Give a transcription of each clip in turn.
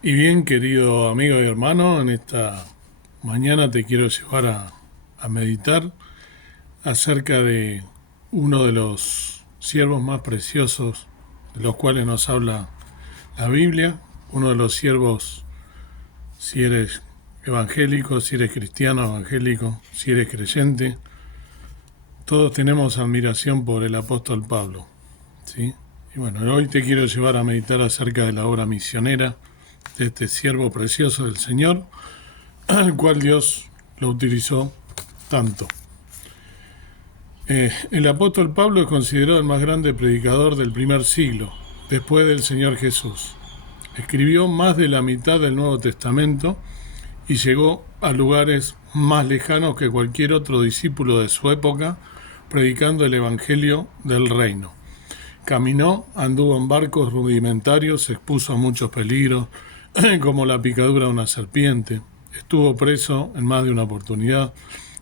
Y bien, querido amigo y hermano, en esta mañana te quiero llevar a meditar acerca de uno de los siervos más preciosos de los cuales nos habla la Biblia, uno de los siervos, si eres evangélico, si eres cristiano evangélico, si eres creyente, todos tenemos admiración por el apóstol Pablo, ¿sí? Y bueno, hoy te quiero llevar a meditar acerca de la obra misionera de este siervo precioso del Señor, al cual Dios lo utilizó tanto. El apóstol Pablo es considerado el más grande predicador del primer siglo, después del Señor Jesús. Escribió más de la mitad del Nuevo Testamento y llegó a lugares más lejanos que cualquier otro discípulo de su época, predicando el Evangelio del Reino. Caminó, anduvo en barcos rudimentarios, se expuso a muchos peligros, como la picadura de una serpiente. Estuvo preso en más de una oportunidad.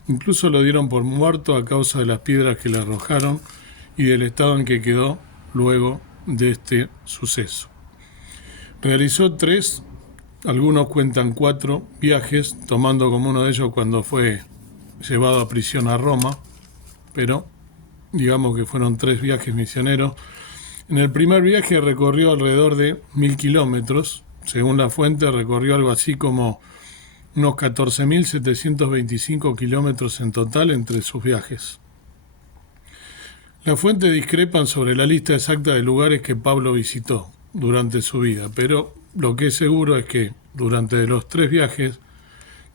Incluso lo dieron por muerto a causa de las piedras que le arrojaron y del estado en que quedó luego de este suceso. Realizó 3, algunos cuentan 4 viajes, tomando como uno de ellos cuando fue llevado a prisión a Roma, pero digamos que fueron 3 viajes misioneros. En el primer viaje recorrió alrededor de 1000 kilómetros. Según la fuente, recorrió algo así como unos 14.725 kilómetros en total entre sus viajes. Las fuentes discrepan sobre la lista exacta de lugares que Pablo visitó durante su vida, pero lo que es seguro es que durante los 3 viajes,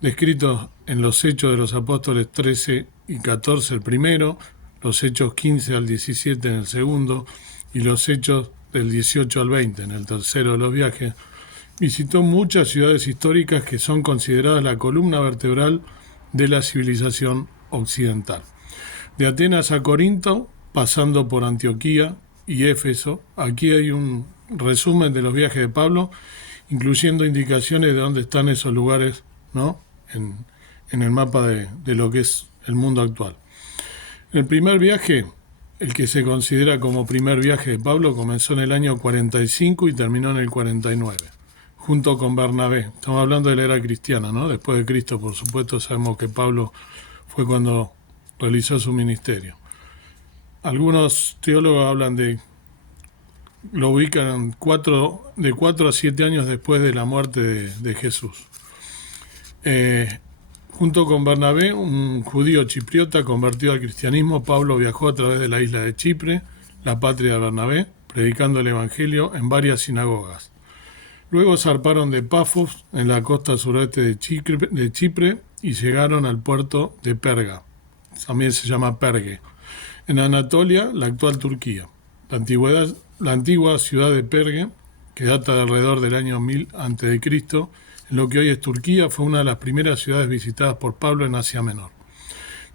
descritos en los Hechos de los Apóstoles 13 y 14 el primero, los Hechos 15 al 17 en el segundo y los Hechos del 18 al 20 en el tercero de los viajes, visitó muchas ciudades históricas que son consideradas la columna vertebral de la civilización occidental. De Atenas a Corinto, pasando por Antioquía y Éfeso, aquí hay un resumen de los viajes de Pablo, incluyendo indicaciones de dónde están esos lugares, ¿no? en el mapa de lo que es el mundo actual. El primer viaje, el que se considera como primer viaje de Pablo, comenzó en el año 45 y terminó en el 49. Junto con Bernabé. Estamos hablando de la era cristiana, ¿no? Después de Cristo, por supuesto, sabemos que Pablo fue cuando realizó su ministerio. Algunos teólogos hablan lo ubican de 4 a 7 años después de la muerte de Jesús. Junto con Bernabé, un judío chipriota convertido al cristianismo, Pablo viajó a través de la isla de Chipre, la patria de Bernabé, predicando el Evangelio en varias sinagogas. Luego zarparon de Pafos, en la costa suroeste de Chipre, y llegaron al puerto de Perga, también se llama Pergue, en Anatolia, la actual Turquía. La antigua ciudad de Pergue, que data de alrededor del año 1000 a.C., en lo que hoy es Turquía, fue una de las primeras ciudades visitadas por Pablo en Asia Menor.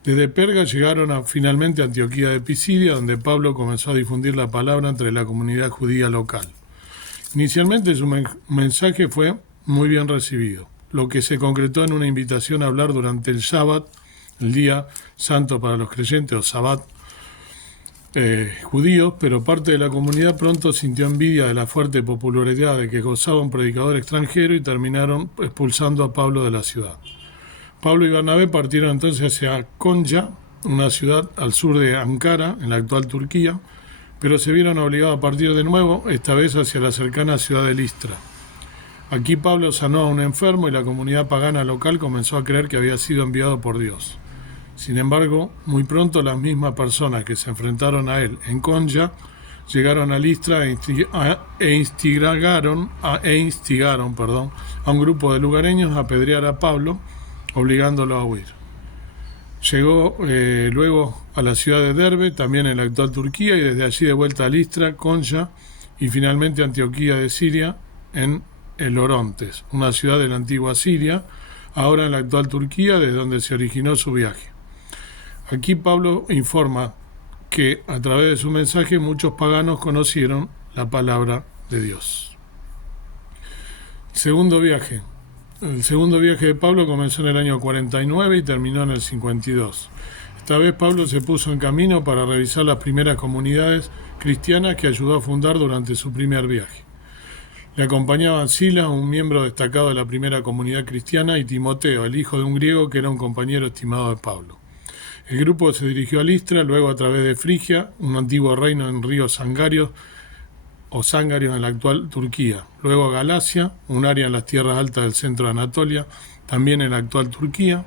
Desde Perga llegaron finalmente a Antioquía de Pisidia, donde Pablo comenzó a difundir la palabra entre la comunidad judía local. Inicialmente su mensaje fue muy bien recibido, lo que se concretó en una invitación a hablar durante el Shabbat, el día santo para los creyentes, o Sabbat judíos, pero parte de la comunidad pronto sintió envidia de la fuerte popularidad de que gozaba un predicador extranjero y terminaron expulsando a Pablo de la ciudad. Pablo y Bernabé partieron entonces hacia Konya, una ciudad al sur de Ankara, en la actual Turquía, pero se vieron obligados a partir de nuevo, esta vez hacia la cercana ciudad de Listra. Aquí Pablo sanó a un enfermo y la comunidad pagana local comenzó a creer que había sido enviado por Dios. Sin embargo, muy pronto las mismas personas que se enfrentaron a él en Konya llegaron a Listra e instigaron a un grupo de lugareños a apedrear a Pablo, obligándolo a huir. Llegó luego a la ciudad de Derbe, también en la actual Turquía, y desde allí de vuelta a Listra, Konya y finalmente Antioquía de Siria, en el Orontes, una ciudad de la antigua Siria, ahora en la actual Turquía, desde donde se originó su viaje. Aquí Pablo informa que a través de su mensaje muchos paganos conocieron la palabra de Dios. Segundo viaje. El segundo viaje de Pablo comenzó en el año 49 y terminó en el 52. Esta vez Pablo se puso en camino para revisar las primeras comunidades cristianas que ayudó a fundar durante su primer viaje. Le acompañaban Silas, un miembro destacado de la primera comunidad cristiana, y Timoteo, el hijo de un griego que era un compañero estimado de Pablo. El grupo se dirigió a Listra, luego a través de Frigia, un antiguo reino en río Sangarios o Sangarios en la actual Turquía, luego a Galacia, un área en las tierras altas del centro de Anatolia, también en la actual Turquía,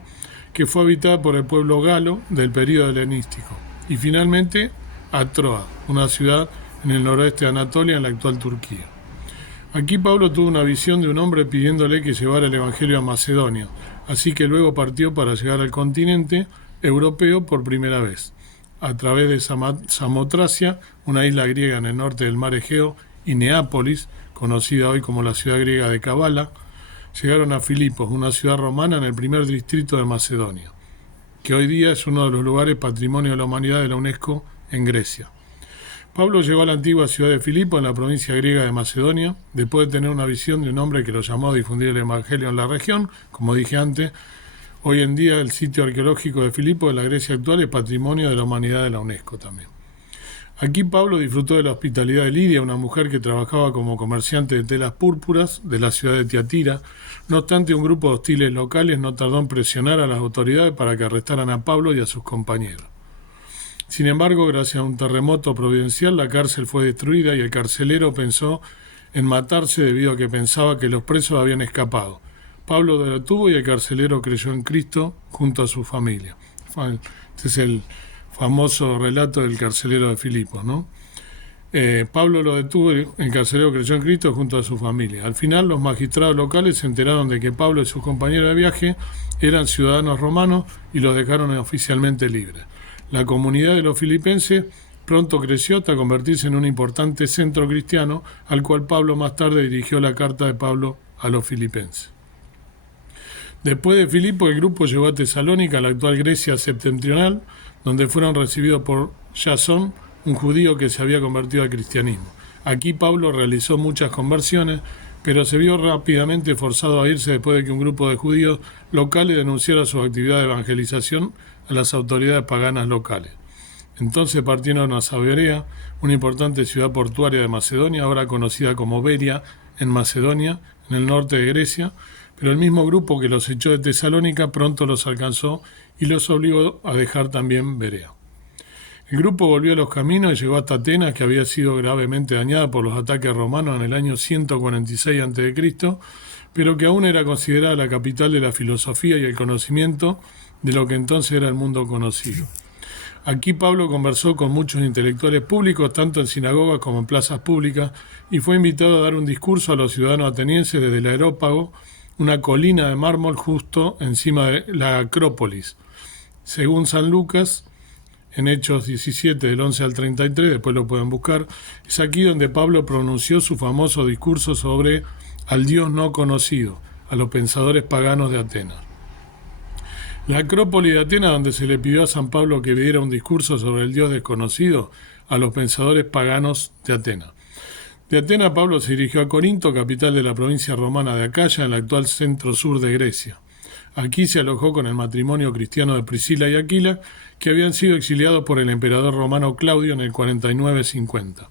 que fue habitada por el pueblo galo del período helenístico, y finalmente a Troa, una ciudad en el noroeste de Anatolia en la actual Turquía. Aquí Pablo tuvo una visión de un hombre pidiéndole que llevara el evangelio a Macedonia, así que luego partió para llegar al continente europeo por primera vez, a través de Samotracia, una isla griega en el norte del mar Egeo, y Neápolis, conocida hoy como la ciudad griega de Cabala, llegaron a Filipos, una ciudad romana en el primer distrito de Macedonia, que hoy día es uno de los lugares Patrimonio de la Humanidad de la UNESCO en Grecia. Pablo llegó a la antigua ciudad de Filipos, en la provincia griega de Macedonia, después de tener una visión de un hombre que lo llamó a difundir el evangelio en la región. Como dije antes, hoy en día el sitio arqueológico de Filipos de la Grecia actual es Patrimonio de la Humanidad de la UNESCO también. Aquí Pablo disfrutó de la hospitalidad de Lidia, una mujer que trabajaba como comerciante de telas púrpuras de la ciudad de Tiatira. No obstante, un grupo de hostiles locales no tardó en presionar a las autoridades para que arrestaran a Pablo y a sus compañeros. Sin embargo, gracias a un terremoto providencial, la cárcel fue destruida y el carcelero pensó en matarse debido a que pensaba que los presos habían escapado. Pablo lo detuvo y el carcelero creyó en Cristo junto a su familia. Este es el famoso relato del carcelero de Filipos, ¿no? Pablo lo detuvo y el carcelero creyó en Cristo junto a su familia. Al final, los magistrados locales se enteraron de que Pablo y sus compañeros de viaje eran ciudadanos romanos y los dejaron oficialmente libres. La comunidad de los filipenses pronto creció hasta convertirse en un importante centro cristiano, al cual Pablo más tarde dirigió la carta de Pablo a los filipenses. Después de Filipos, el grupo llegó a Tesalónica, la actual Grecia septentrional, donde fueron recibidos por Jasón, un judío que se había convertido al cristianismo. Aquí Pablo realizó muchas conversiones, pero se vio rápidamente forzado a irse después de que un grupo de judíos locales denunciara su actividad de evangelización a las autoridades paganas locales. Entonces partieron a Berea, una importante ciudad portuaria de Macedonia, ahora conocida como Beria, en Macedonia, en el norte de Grecia, pero el mismo grupo que los echó de Tesalónica pronto los alcanzó y los obligó a dejar también Berea. El grupo volvió a los caminos y llegó hasta Atenas, que había sido gravemente dañada por los ataques romanos en el año 146 a.C., pero que aún era considerada la capital de la filosofía y el conocimiento de lo que entonces era el mundo conocido. Aquí Pablo conversó con muchos intelectuales públicos, tanto en sinagogas como en plazas públicas, y fue invitado a dar un discurso a los ciudadanos atenienses desde el Areópago, una colina de mármol justo encima de la Acrópolis. Según San Lucas, en Hechos 17, del 11 al 33, después lo pueden buscar, es aquí donde Pablo pronunció su famoso discurso sobre al Dios no conocido, a los pensadores paganos de Atenas. La Acrópolis de Atenas, donde se le pidió a San Pablo que diera un discurso sobre el Dios desconocido a los pensadores paganos de Atenas. De Atenas, Pablo se dirigió a Corinto, capital de la provincia romana de Acaya, en el actual centro-sur de Grecia. Aquí se alojó con el matrimonio cristiano de Priscila y Aquila, que habían sido exiliados por el emperador romano Claudio en el 49-50.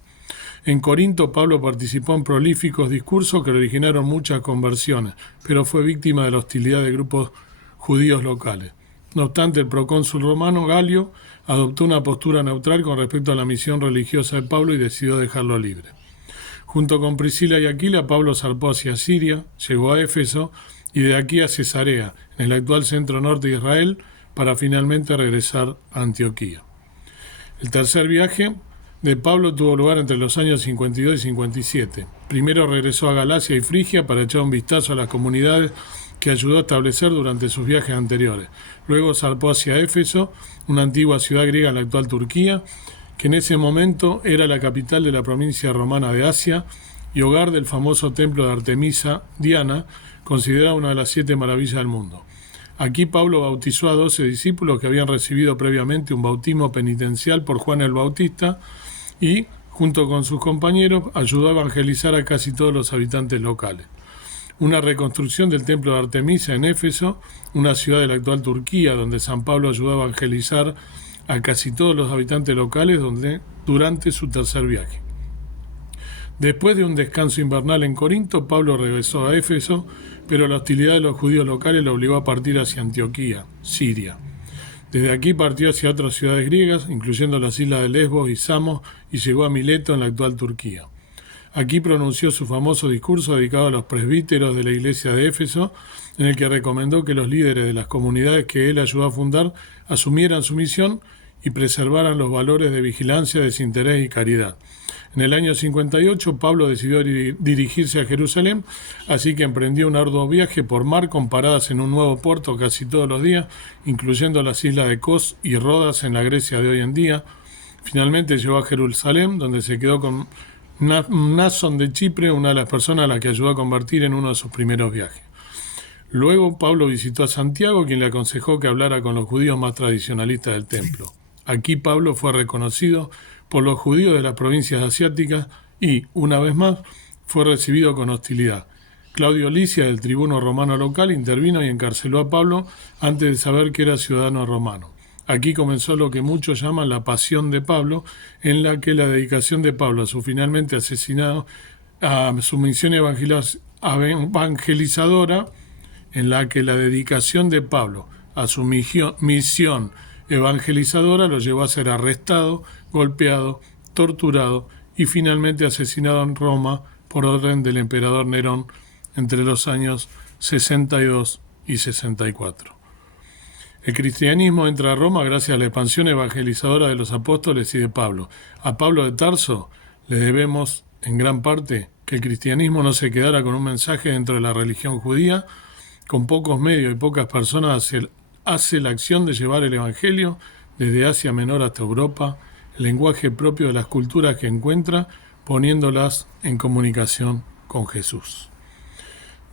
En Corinto, Pablo participó en prolíficos discursos que originaron muchas conversiones, pero fue víctima de la hostilidad de grupos judíos locales. No obstante, el procónsul romano Galio adoptó una postura neutral con respecto a la misión religiosa de Pablo y decidió dejarlo libre. Junto con Priscila y Aquila, Pablo zarpó hacia Siria, llegó a Éfeso y de aquí a Cesarea, en el actual centro norte de Israel, para finalmente regresar a Antioquía. El tercer viaje de Pablo tuvo lugar entre los años 52 y 57. Primero regresó a Galacia y Frigia para echar un vistazo a las comunidades que ayudó a establecer durante sus viajes anteriores. Luego zarpó hacia Éfeso, una antigua ciudad griega en la actual Turquía, que en ese momento era la capital de la provincia romana de Asia y hogar del famoso templo de Artemisa Diana, considerada una de las 7 maravillas del mundo. Aquí Pablo bautizó a 12 discípulos que habían recibido previamente un bautismo penitencial por Juan el Bautista y, junto con sus compañeros, ayudó a evangelizar a casi todos los habitantes locales. Una reconstrucción del templo de Artemisa en Éfeso, una ciudad de la actual Turquía, donde San Pablo ayudó a evangelizar a casi todos los habitantes locales durante su tercer viaje. Después de un descanso invernal en Corinto, Pablo regresó a Éfeso, pero la hostilidad de los judíos locales lo obligó a partir hacia Antioquía, Siria. Desde aquí partió hacia otras ciudades griegas, incluyendo las islas de Lesbos y Samos, y llegó a Mileto, en la actual Turquía. Aquí pronunció su famoso discurso dedicado a los presbíteros de la iglesia de Éfeso, en el que recomendó que los líderes de las comunidades que él ayudó a fundar asumieran su misión y preservaran los valores de vigilancia, desinterés y caridad. En el año 58, Pablo decidió dirigirse a Jerusalén, así que emprendió un arduo viaje por mar con paradas en un nuevo puerto casi todos los días, incluyendo las islas de Kos y Rodas en la Grecia de hoy en día. Finalmente llegó a Jerusalén, donde se quedó con Mnason de Chipre, una de las personas a las que ayudó a convertir en uno de sus primeros viajes. Luego Pablo visitó a Santiago, quien le aconsejó que hablara con los judíos más tradicionalistas del templo. Aquí Pablo fue reconocido por los judíos de las provincias asiáticas y, una vez más, fue recibido con hostilidad. Claudio Licia, el tribuno romano local, intervino y encarceló a Pablo antes de saber que era ciudadano romano. Aquí comenzó lo que muchos llaman la pasión de Pablo, en la que la dedicación de Pablo a su finalmente asesinado, a su misión evangelizadora, en la que la dedicación de Pablo a su misión evangelizadora lo llevó a ser arrestado, golpeado, torturado y finalmente asesinado en Roma por orden del emperador Nerón entre los años 62 y 64. El cristianismo entra a Roma gracias a la expansión evangelizadora de los apóstoles y de Pablo. A Pablo de Tarso le debemos, en gran parte, que el cristianismo no se quedara con un mensaje dentro de la religión judía. Con pocos medios y pocas personas hace la acción de llevar el Evangelio desde Asia Menor hasta Europa, el lenguaje propio de las culturas que encuentra, poniéndolas en comunicación con Jesús.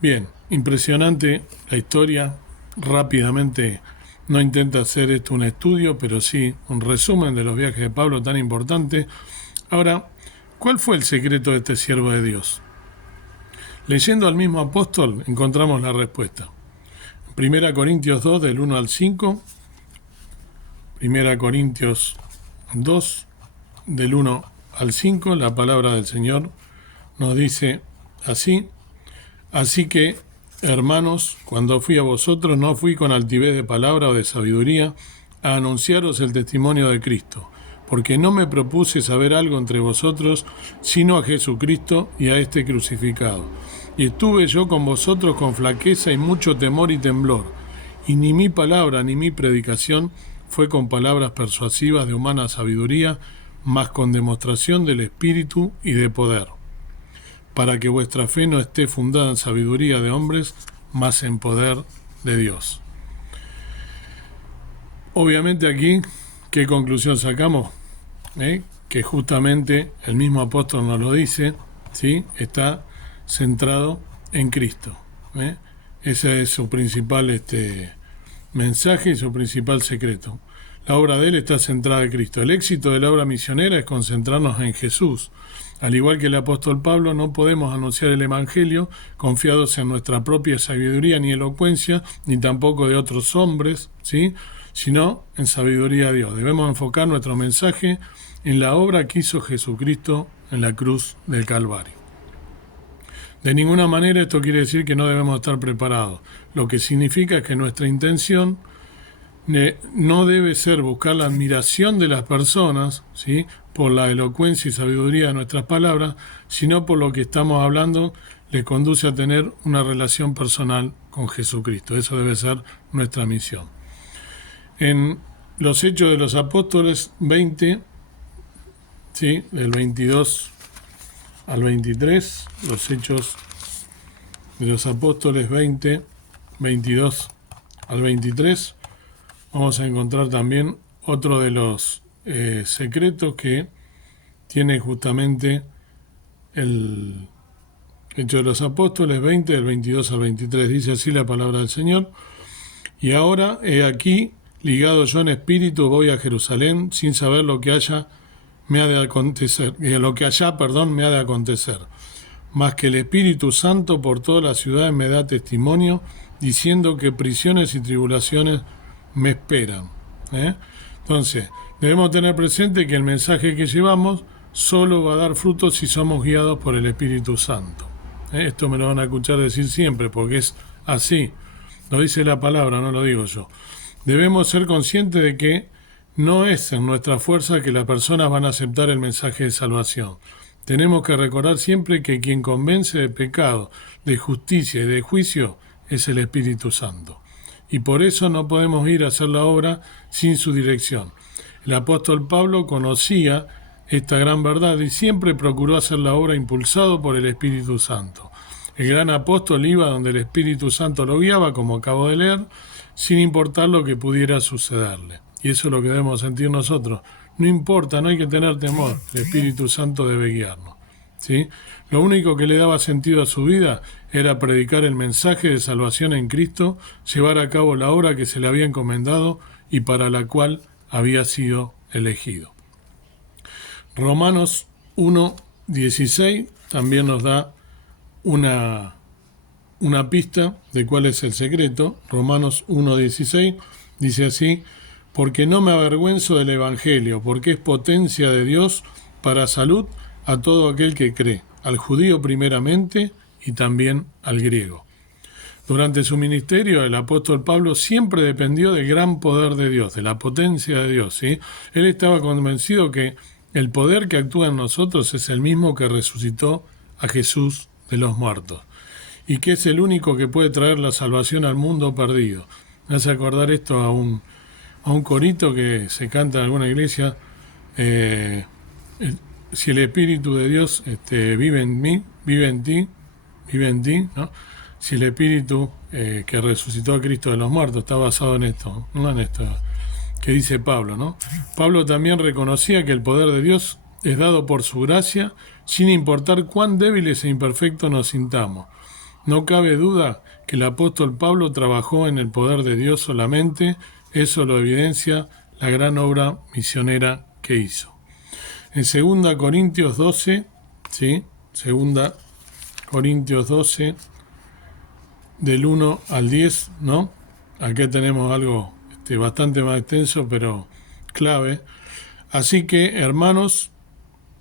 Bien, impresionante la historia. Rápidamente, no intenta hacer esto un estudio, pero sí un resumen de los viajes de Pablo tan importante. Ahora, ¿cuál fue el secreto de este siervo de Dios? Leyendo al mismo apóstol encontramos la respuesta. 1 Corintios 2, del 1 al 5. 1 Corintios 2, del 1 al 5, la palabra del Señor nos dice así: Así que, hermanos, cuando fui a vosotros, no fui con altivez de palabra o de sabiduría a anunciaros el testimonio de Cristo, porque no me propuse saber algo entre vosotros, sino a Jesucristo y a este crucificado. Y estuve yo con vosotros con flaqueza y mucho temor y temblor, y ni mi palabra ni mi predicación fue con palabras persuasivas de humana sabiduría, mas con demostración del Espíritu y de poder, para que vuestra fe no esté fundada en sabiduría de hombres, mas en poder de Dios. Obviamente aquí, ¿qué conclusión sacamos? Que justamente el mismo apóstol nos lo dice, ¿sí? Está centrado en Cristo. Ese es su principal mensaje y su principal secreto. La obra de él está centrada en Cristo. El éxito de la obra misionera es concentrarnos en Jesús. Al igual que el apóstol Pablo, no podemos anunciar el Evangelio confiados en nuestra propia sabiduría ni elocuencia, ni tampoco de otros hombres, ¿sí? Sino en sabiduría de Dios. Debemos enfocar nuestro mensaje en la obra que hizo Jesucristo en la cruz del Calvario. De ninguna manera esto quiere decir que no debemos estar preparados. Lo que significa que nuestra intención no debe ser buscar la admiración de las personas, ¿sí?, por la elocuencia y sabiduría de nuestras palabras, sino por lo que estamos hablando les conduce a tener una relación personal con Jesucristo. Eso debe ser nuestra misión. En los Hechos de los Apóstoles 20, ¿sí?, del 22 al 23, los Hechos de los Apóstoles 20, 22 al 23, vamos a encontrar también otro de los secretos que tiene justamente el Hecho de los Apóstoles 20, del 22 al 23. Dice así la palabra del Señor: Y ahora, he aquí, ligado yo en espíritu, voy a Jerusalén, sin saber lo que allá me ha de acontecer, mas que el Espíritu Santo por todas las ciudades me da testimonio, diciendo que prisiones y tribulaciones me esperan. Entonces, debemos tener presente que el mensaje que llevamos solo va a dar frutos si somos guiados por el Espíritu Santo. Esto me lo van a escuchar decir siempre, porque es así. Lo dice la palabra, no lo digo yo. Debemos ser conscientes de que no es en nuestra fuerza que las personas van a aceptar el mensaje de salvación. Tenemos que recordar siempre que quien convence de pecado, de justicia y de juicio es el Espíritu Santo. Y por eso no podemos ir a hacer la obra sin su dirección. El apóstol Pablo conocía esta gran verdad y siempre procuró hacer la obra impulsado por el Espíritu Santo. El gran apóstol iba donde el Espíritu Santo lo guiaba, como acabo de leer, sin importar lo que pudiera sucederle. Y eso es lo que debemos sentir nosotros. No importa, no hay que tener temor, el Espíritu Santo debe guiarnos, ¿sí? Lo único que le daba sentido a su vida era predicar el mensaje de salvación en Cristo, llevar a cabo la obra que se le había encomendado y para la cual había sido elegido. Romanos 1:16 también nos da una pista de cuál es el secreto. Romanos 1:16 dice así: porque no me avergüenzo del Evangelio, porque es potencia de Dios para salud a todo aquel que cree, al judío primeramente y también al griego. Durante su ministerio, el apóstol Pablo siempre dependió del gran poder de Dios, de la potencia de Dios, ¿sí? Él estaba convencido que el poder que actúa en nosotros es el mismo que resucitó a Jesús de los muertos, y que es el único que puede traer la salvación al mundo perdido. Me hace acordar esto a un corito que se canta en alguna iglesia: si el Espíritu de Dios vive en mí, vive en ti, ¿no? Si el Espíritu que resucitó a Cristo de los muertos, está basado en esto, no en esto que dice Pablo, ¿no? Pablo también reconocía que el poder de Dios es dado por su gracia, sin importar cuán débiles e imperfectos nos sintamos. No cabe duda que el apóstol Pablo trabajó en el poder de Dios solamente. Eso lo evidencia la gran obra misionera que hizo. En 2 Corintios 12, ¿sí? 2 Corintios 12, del 1 al 10, ¿no? Aquí tenemos algo bastante más extenso, pero clave. Así que, hermanos,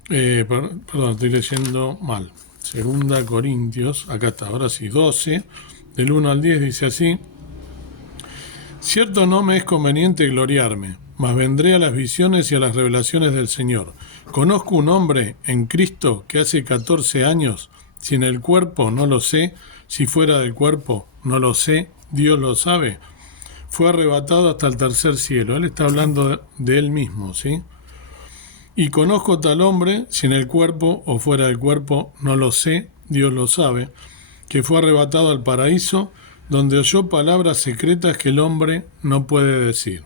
perdón, estoy leyendo mal. 2 Corintios, acá está, ahora sí, 12, del 1 al 10, dice así: cierto, no me es conveniente gloriarme, mas vendré a las visiones y a las revelaciones del Señor. Conozco un hombre en Cristo que hace 14 años, si en el cuerpo no lo sé, si fuera del cuerpo no lo sé, Dios lo sabe, fue arrebatado hasta el tercer cielo. Él está hablando de él mismo, ¿sí? Y conozco tal hombre, si en el cuerpo o fuera del cuerpo no lo sé, Dios lo sabe, que fue arrebatado al paraíso, donde oyó palabras secretas que el hombre no puede decir.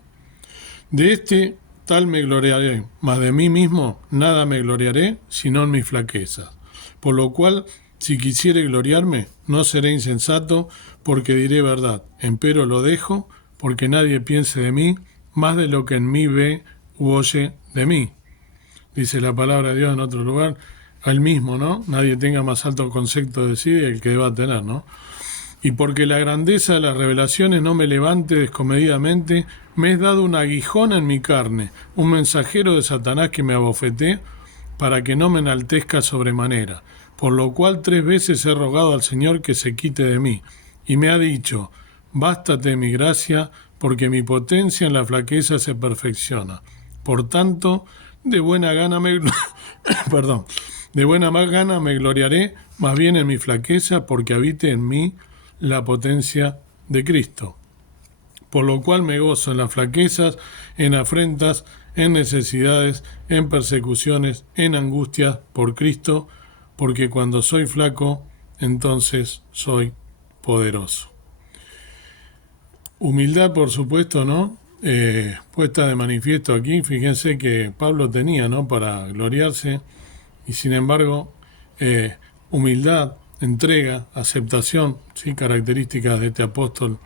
De este tal me gloriaré, mas de mí mismo nada me gloriaré, sino en mis flaquezas. Por lo cual, si quisiere gloriarme, no seré insensato, porque diré verdad. Empero lo dejo, porque nadie piense de mí más de lo que en mí ve u oye de mí. Dice la palabra de Dios en otro lugar, al mismo, ¿no? Nadie tenga más alto concepto de sí del que deba tener, ¿no? Y porque la grandeza de las revelaciones no me levante descomedidamente, me es dado un aguijón en mi carne, un mensajero de Satanás que me abofeté, para que no me enaltezca sobremanera. Por lo cual 3 veces he rogado al Señor que se quite de mí. Y me ha dicho: bástate mi gracia, porque mi potencia en la flaqueza se perfecciona. Por tanto, de buena gana me gloriaré, más bien en mi flaqueza, porque habite en mí la potencia de Cristo. Por lo cual me gozo en las flaquezas, en afrentas, en necesidades, en persecuciones, en angustias por Cristo, porque cuando soy flaco, entonces soy poderoso. Humildad, por supuesto, ¿no? Puesta de manifiesto aquí. Fíjense que Pablo tenía, ¿no?, para gloriarse, y sin embargo, humildad, entrega, aceptación, ¿sí?, características de este apóstol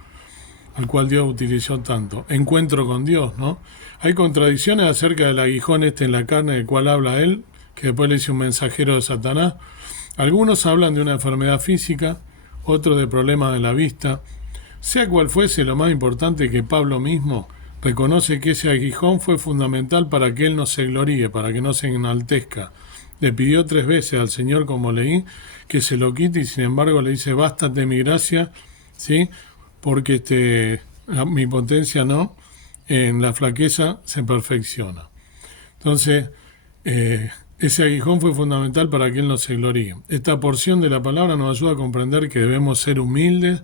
al cual Dios utilizó tanto. Encuentro con Dios, ¿no? Hay contradicciones acerca del aguijón en la carne del cual habla él, que después le dice un mensajero de Satanás. Algunos hablan de una enfermedad física, otros de problemas de la vista. Sea cual fuese, lo más importante es que Pablo mismo reconoce que ese aguijón fue fundamental para que él no se gloríe, para que no se enaltezca, le pidió 3 veces al Señor, como leí, que se lo quite, y sin embargo le dice, bástate mi gracia, ¿sí? Porque mi potencia no, en la flaqueza se perfecciona. Entonces, ese aguijón fue fundamental para que Él no se gloríe. Esta porción de la palabra nos ayuda a comprender que debemos ser humildes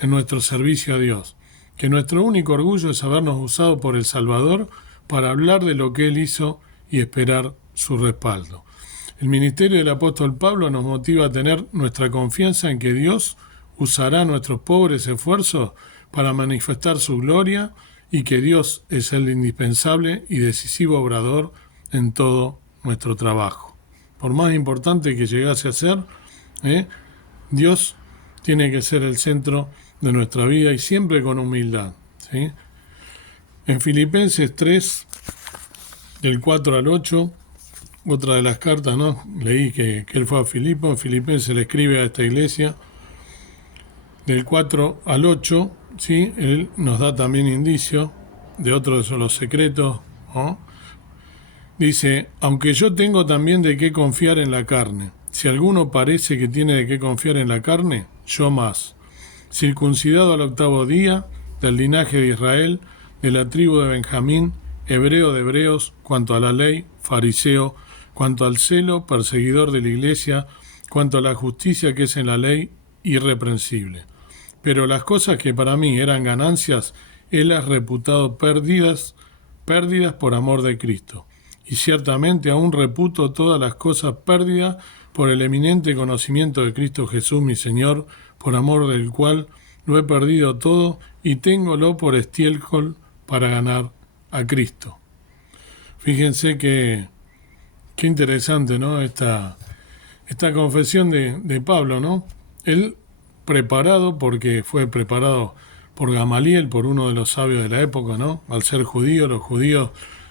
en nuestro servicio a Dios, que nuestro único orgullo es habernos usado por el Salvador para hablar de lo que Él hizo y esperar su respaldo. El ministerio del apóstol Pablo nos motiva a tener nuestra confianza en que Dios usará nuestros pobres esfuerzos para manifestar su gloria y que Dios es el indispensable y decisivo obrador en todo nuestro trabajo. Por más importante que llegase a ser, Dios tiene que ser el centro de nuestra vida y siempre con humildad, ¿sí? En Filipenses 3, del 4 al 8, otra de las cartas, ¿no? Leí que él fue a Filipo, en Filipenses le escribe a esta iglesia, del 4 al 8, ¿sí? Él nos da también indicio de otros de los secretos, ¿no? Dice, aunque yo tengo también de qué confiar en la carne, si alguno parece que tiene de qué confiar en la carne, yo más. Circuncidado al 8º día, del linaje de Israel, de la tribu de Benjamín, hebreo de hebreos, cuanto a la ley, fariseo, cuanto al celo, perseguidor de la iglesia, cuanto a la justicia que es en la ley, irreprensible. Pero las cosas que para mí eran ganancias, él las reputado pérdidas por amor de Cristo. Y ciertamente aún reputo todas las cosas pérdidas por el eminente conocimiento de Cristo Jesús mi Señor, por amor del cual lo he perdido todo y téngolo por estiércol para ganar a Cristo. Fíjense qué interesante, ¿no? Esta confesión de Pablo, ¿no? Él preparado, porque fue preparado por Gamaliel, por uno de los sabios de la época, ¿no? Al ser judío, los judíos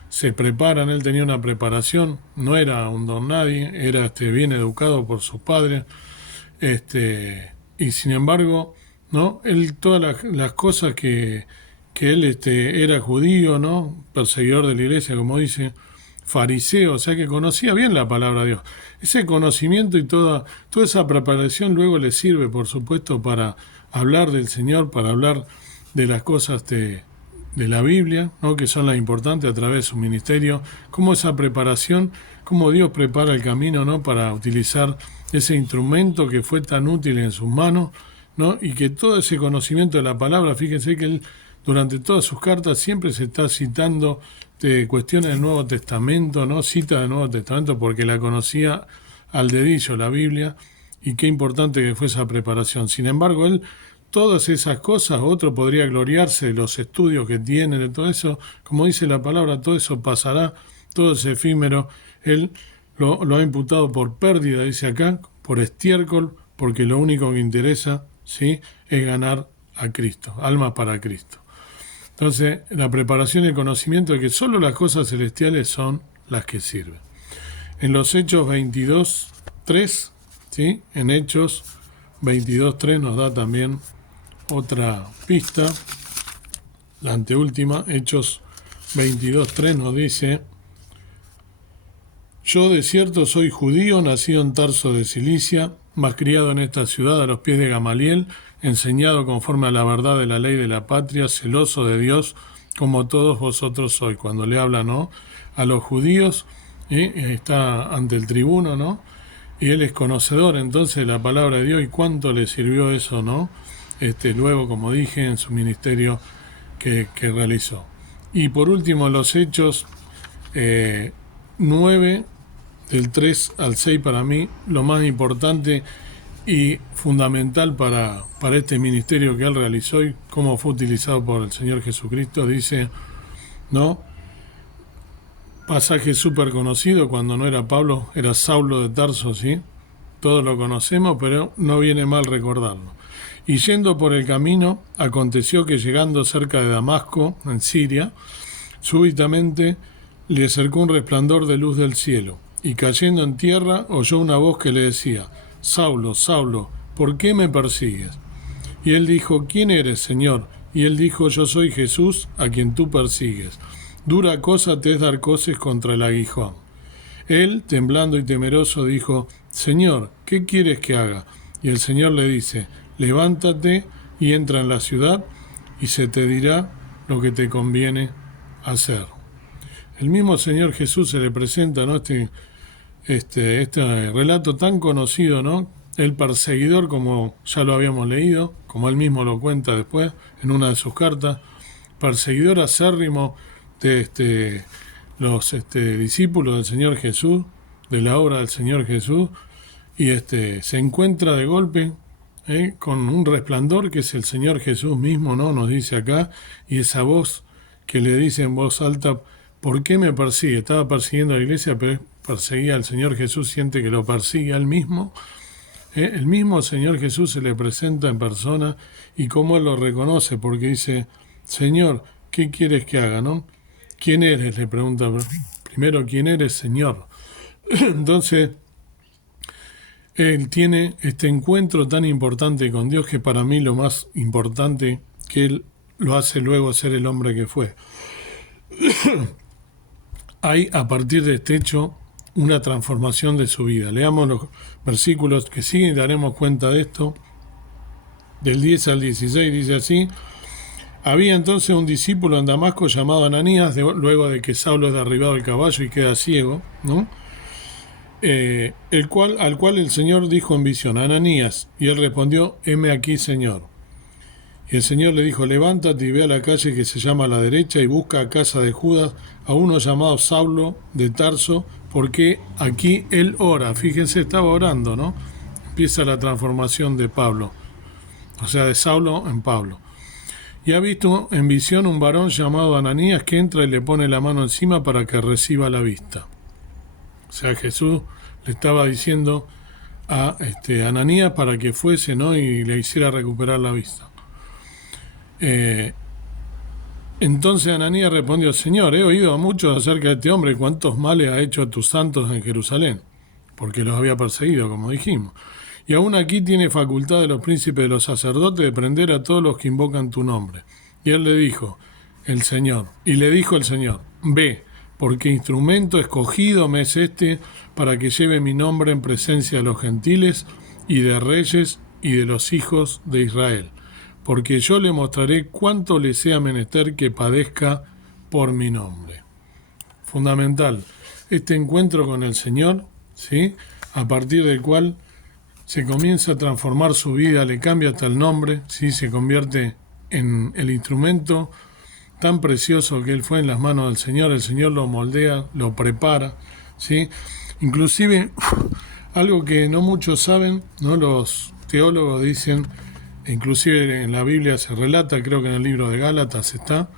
se preparan, él tenía una preparación, no era un don nadie, era bien educado por sus padres, y sin embargo, ¿no? Él todas las cosas que él era judío, ¿no? Perseguidor de la iglesia, como dice, fariseo, o sea que conocía bien la palabra de Dios. Ese conocimiento y toda esa preparación luego le sirve, por supuesto, para hablar del Señor, para hablar de las cosas de la Biblia, ¿no? Que son las importantes a través de su ministerio, cómo esa preparación, cómo Dios prepara el camino, ¿no? Para utilizar ese instrumento que fue tan útil en sus manos, ¿no? Y que todo ese conocimiento de la palabra, fíjense que él durante todas sus cartas siempre se está citando cuestiones del Nuevo Testamento, ¿no? Cita del Nuevo Testamento porque la conocía al dedillo la Biblia, y qué importante que fue esa preparación. Sin embargo, él todas esas cosas, otro podría gloriarse de los estudios que tiene, de todo eso, como dice la palabra, todo eso pasará, todo es efímero. Él lo ha imputado por pérdida, dice acá, por estiércol, porque lo único que interesa, ¿sí?, es ganar a Cristo, almas para Cristo. Entonces, la preparación y el conocimiento de que solo las cosas celestiales son las que sirven. En los Hechos 22:3, ¿sí?, en Hechos 22:3 nos da también otra pista, la anteúltima. Hechos 22:3 nos dice, yo de cierto soy judío, nacido en Tarso de Cilicia, mas criado en esta ciudad a los pies de Gamaliel, enseñado conforme a la verdad de la ley de la patria, celoso de Dios, como todos vosotros sois. Cuando le habla, ¿no?, a los judíos, está ante el tribuno, ¿no?, y él es conocedor entonces de la palabra de Dios, y cuánto le sirvió eso, ¿no?, luego, como dije, en su ministerio que realizó. Y por último, los Hechos 9, del 3 al 6, para mí, lo más importante y fundamental para este ministerio que él realizó y cómo fue utilizado por el Señor Jesucristo, dice, ¿no?, pasaje súper conocido, cuando no era Pablo, era Saulo de Tarso, ¿sí? Todos lo conocemos, pero no viene mal recordarlo. Y yendo por el camino, aconteció que llegando cerca de Damasco, en Siria, súbitamente le acercó un resplandor de luz del cielo, y cayendo en tierra oyó una voz que le decía, Saulo, Saulo, ¿por qué me persigues? Y él dijo, ¿quién eres, Señor? Y él dijo, yo soy Jesús, a quien tú persigues. Dura cosa te es dar coces contra el aguijón. Él, temblando y temeroso, dijo: Señor, ¿qué quieres que haga? Y el Señor le dice: levántate y entra en la ciudad, y se te dirá lo que te conviene hacer. El mismo Señor Jesús se le presenta, ¿no? Este relato tan conocido, ¿no? El perseguidor, como ya lo habíamos leído, como él mismo lo cuenta después en una de sus cartas, perseguidor acérrimo de los discípulos del Señor Jesús, de la obra del Señor Jesús, y se encuentra de golpe con un resplandor que es el Señor Jesús mismo, ¿no? Nos dice acá, y esa voz que le dice en voz alta: ¿por qué me persigue? Estaba persiguiendo a la iglesia, pero perseguía al Señor Jesús, siente que lo persigue a él mismo. El mismo Señor Jesús se le presenta en persona, y cómo él lo reconoce, porque dice: Señor, ¿qué quieres que haga? ¿No? ¿Quién eres? Le pregunta primero: ¿quién eres, Señor? Entonces, él tiene este encuentro tan importante con Dios, que para mí lo más importante, que él lo hace luego ser el hombre que fue. Hay a partir de este hecho una transformación de su vida. Leamos los versículos que siguen y daremos cuenta de esto. Del 10 al 16 dice así: había entonces un discípulo en Damasco llamado Ananías, luego de que Saulo es derribado del caballo y queda ciego, ¿no? Al cual el Señor dijo en visión: Ananías. Y él respondió: heme aquí, Señor. Y el Señor le dijo: levántate y ve a la calle que se llama a la derecha, y busca a casa de Judas a uno llamado Saulo de Tarso, porque aquí él ora. Fíjense, estaba orando, ¿no? Empieza la transformación de Pablo, o sea, de Saulo en Pablo. Y ha visto en visión un varón llamado Ananías, que entra y le pone la mano encima para que reciba la vista. O sea, Jesús le estaba diciendo a Ananías para que fuese, ¿no? Y le hiciera recuperar la vista. Entonces Ananías respondió: Señor, he oído a muchos acerca de este hombre, cuántos males ha hecho a tus santos en Jerusalén, porque los había perseguido, como dijimos. Y aún aquí tiene facultad de los príncipes de los sacerdotes de prender a todos los que invocan tu nombre. Y él le dijo el Señor, ve, porque instrumento escogido me es para que lleve mi nombre en presencia de los gentiles y de reyes y de los hijos de Israel, porque yo le mostraré cuánto le sea menester que padezca por mi nombre. Fundamental, este encuentro con el Señor, ¿sí? A partir del cual se comienza a transformar su vida, le cambia hasta el nombre, ¿sí? Se convierte en el instrumento tan precioso que él fue en las manos del Señor. El Señor lo moldea, lo prepara, ¿sí? Inclusive, algo que no muchos saben, ¿no? Los teólogos dicen, inclusive en la Biblia se relata, creo que en el libro de Gálatas está,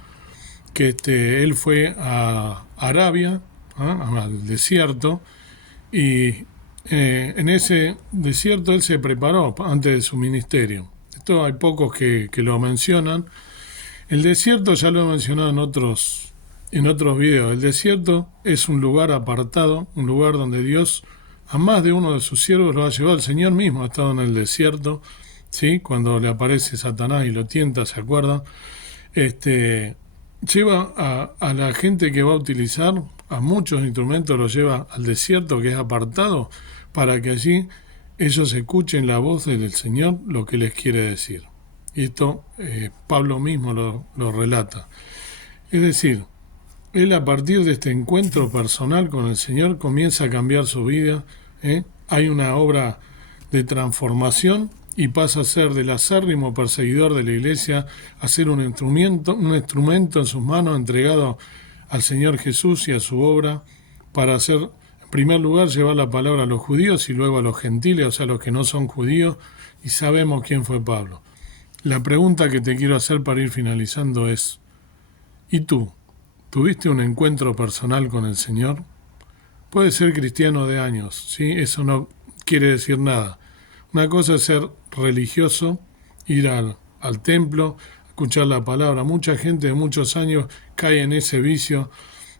que él fue a Arabia, al desierto, y en ese desierto él se preparó antes de su ministerio. Esto hay pocos que lo mencionan. El desierto ya lo he mencionado en otros videos. El desierto es un lugar apartado, un lugar donde Dios a más de uno de sus siervos lo ha llevado. El Señor mismo ha estado en el desierto, ¿sí? Cuando le aparece Satanás y lo tienta, ¿se acuerdan? Lleva a la gente que va a utilizar, a muchos instrumentos los lleva al desierto, que es apartado, para que allí ellos escuchen la voz del Señor, lo que les quiere decir. Y esto Pablo mismo lo relata. Es decir, él a partir de este encuentro personal con el Señor comienza a cambiar su vida. Hay una obra de transformación y pasa a ser del acérrimo perseguidor de la iglesia a ser un instrumento en sus manos entregado al Señor Jesús y a su obra para hacer, en primer lugar, llevar la palabra a los judíos y luego a los gentiles, o sea, a los que no son judíos, y sabemos quién fue Pablo. La pregunta que te quiero hacer para ir finalizando es: ¿y tú? ¿Tuviste un encuentro personal con el Señor? Puedes ser cristiano de años, ¿sí? Eso no quiere decir nada. Una cosa es ser religioso, ir al templo, escuchar la palabra. Mucha gente de muchos años cae en ese vicio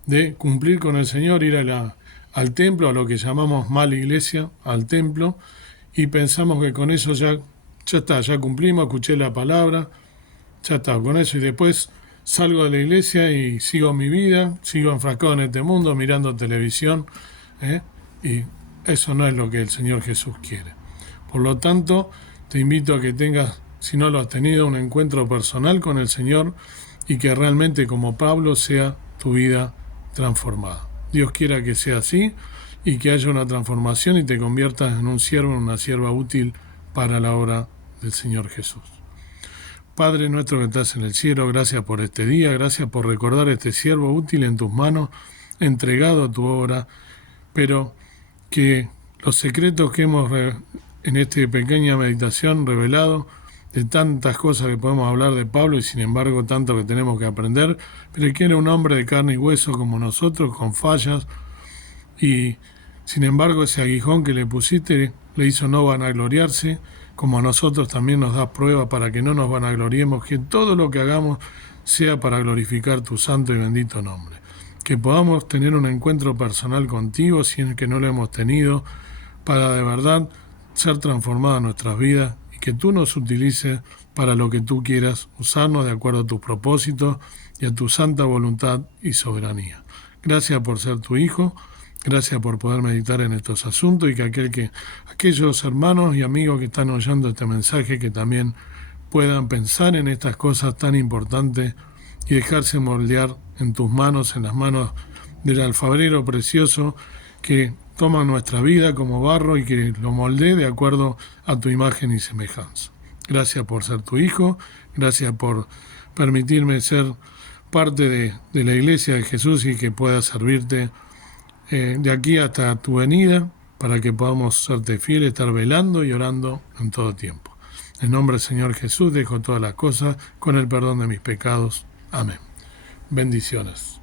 de cumplir con el Señor, ir al templo, a lo que llamamos mal iglesia, al templo, y pensamos que con eso ya está, ya cumplimos, escuché la palabra, ya está, con eso, y después salgo de la iglesia y sigo mi vida, sigo enfrascado en este mundo, mirando televisión, Y eso no es lo que el Señor Jesús quiere. Por lo tanto, te invito a que tengas, si no lo has tenido, un encuentro personal con el Señor y que realmente, como Pablo, sea tu vida transformada. Dios quiera que sea así y que haya una transformación y te conviertas en un siervo, en una sierva útil para la obra del Señor Jesús. Padre nuestro que estás en el cielo, gracias por este día, gracias por recordar este siervo útil en tus manos, entregado a tu obra, pero que los secretos que hemos en esta pequeña meditación revelado, de tantas cosas que podemos hablar de Pablo y sin embargo tanto que tenemos que aprender, pero que era un hombre de carne y hueso como nosotros, con fallas, y sin embargo ese aguijón que le pusiste le hizo no vanagloriarse, como a nosotros también nos das prueba para que no nos vanagloriemos, que todo lo que hagamos sea para glorificar tu santo y bendito nombre. Que podamos tener un encuentro personal contigo, si es que no lo hemos tenido, para de verdad ser transformadas nuestras vidas y que tú nos utilices para lo que tú quieras, usarnos de acuerdo a tus propósitos y a tu santa voluntad y soberanía. Gracias por ser tu Hijo, gracias por poder meditar en estos asuntos y que aquellos hermanos y amigos que están oyendo este mensaje que también puedan pensar en estas cosas tan importantes y dejarse moldear en tus manos, en las manos del alfarero precioso que toma nuestra vida como barro y que lo moldee de acuerdo a tu imagen y semejanza. Gracias por ser tu Hijo, gracias por permitirme ser parte de la iglesia de Jesús y que pueda servirte de aquí hasta tu venida para que podamos serte fieles, estar velando y orando en todo tiempo. En nombre del Señor Jesús dejo todas las cosas con el perdón de mis pecados. Amén. Bendiciones.